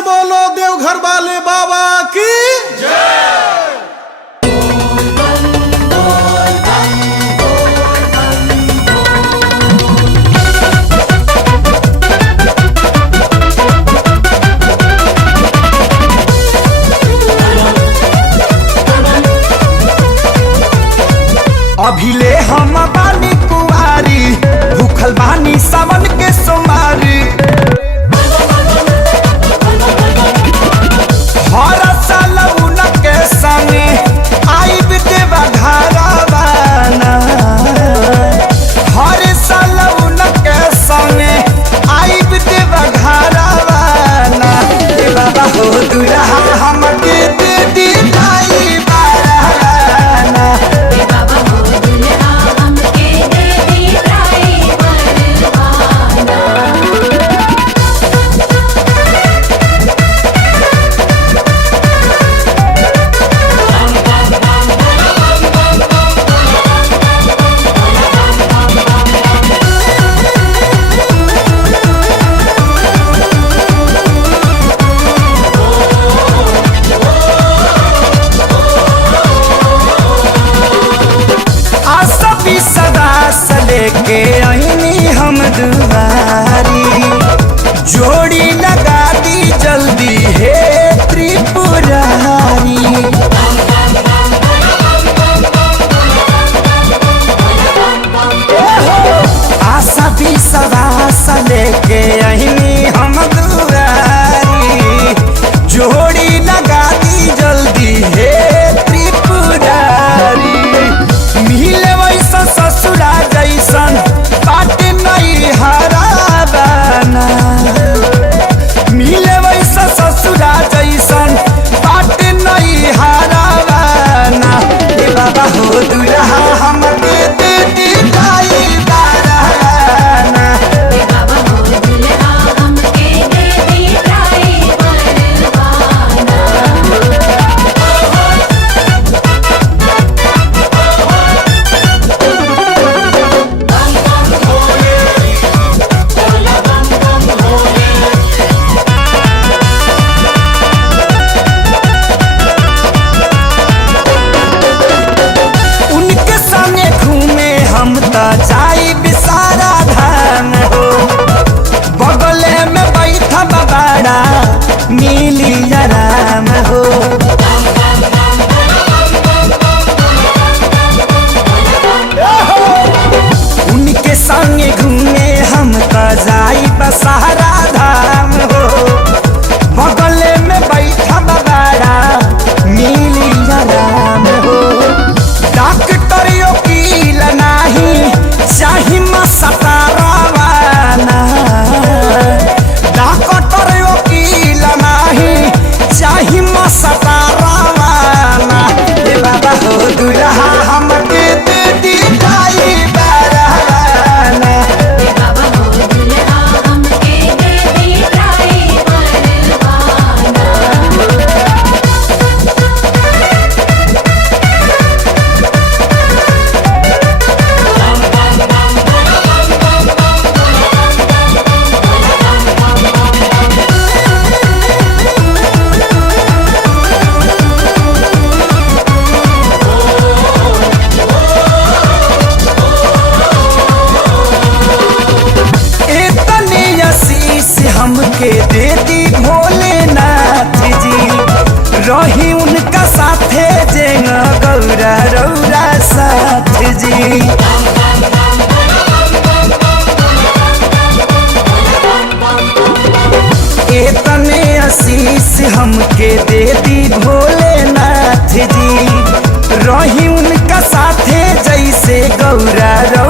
से बोलो देवघर वाले बाबा की जय। अभिले हम बानी कुआरी भूखल बानी सावन के सोमारी हर साल उनके संगे आइब देवा घरवाना हर साल उनके संगे आइब देवा घरवाना ए बाबा हो दुल्हा हमके दे दी लाई बाराना लेके आईनी हम दुआरी जोड़ी लगा दी जल्दी हे त्रिपुरारी आशा भी सवास लेके आईनी हम दुआरी जोड़ी लगा दी जल्दी हे त्रिपुरारी मिले वैसा ससुरा जैसन बाट नहीं हराबाना मिले वैसा ससुरा जैसन बाट नहीं हराबाना ए बाबा हो दुल्हा हमके दे दी लाई बाराना ए बाबा हो दुल्हा हमके दे दी लाई बाराना। उनके संगे घूमे हम तो जाई बिसारा धाम हो बगले में बैठा बाबाड़ा मिली आराम हो उनके संगे घूमे हम तो जाई बसारा धाम हो बगले में बैठा बाबाड़ा मिली आराम हो डॉक्टर वकील नाही चाही मसतारावाना डॉक्टर वकील नाही चाही मसतारावाना ए बाबा हो दुल्हा हमके दे दी लाई बाराना ए बाबा हो दुल्हा हमके दे दी लाई बाराना। इतनी आशीष हमके दे दी भोलेनाथ जी रही उनका साथे जेंगा गौरा रौरा साथ जी इतने आशीष हमके दे दी भोलेनाथ जी रही उनका साथे जैसे गौरा रौरा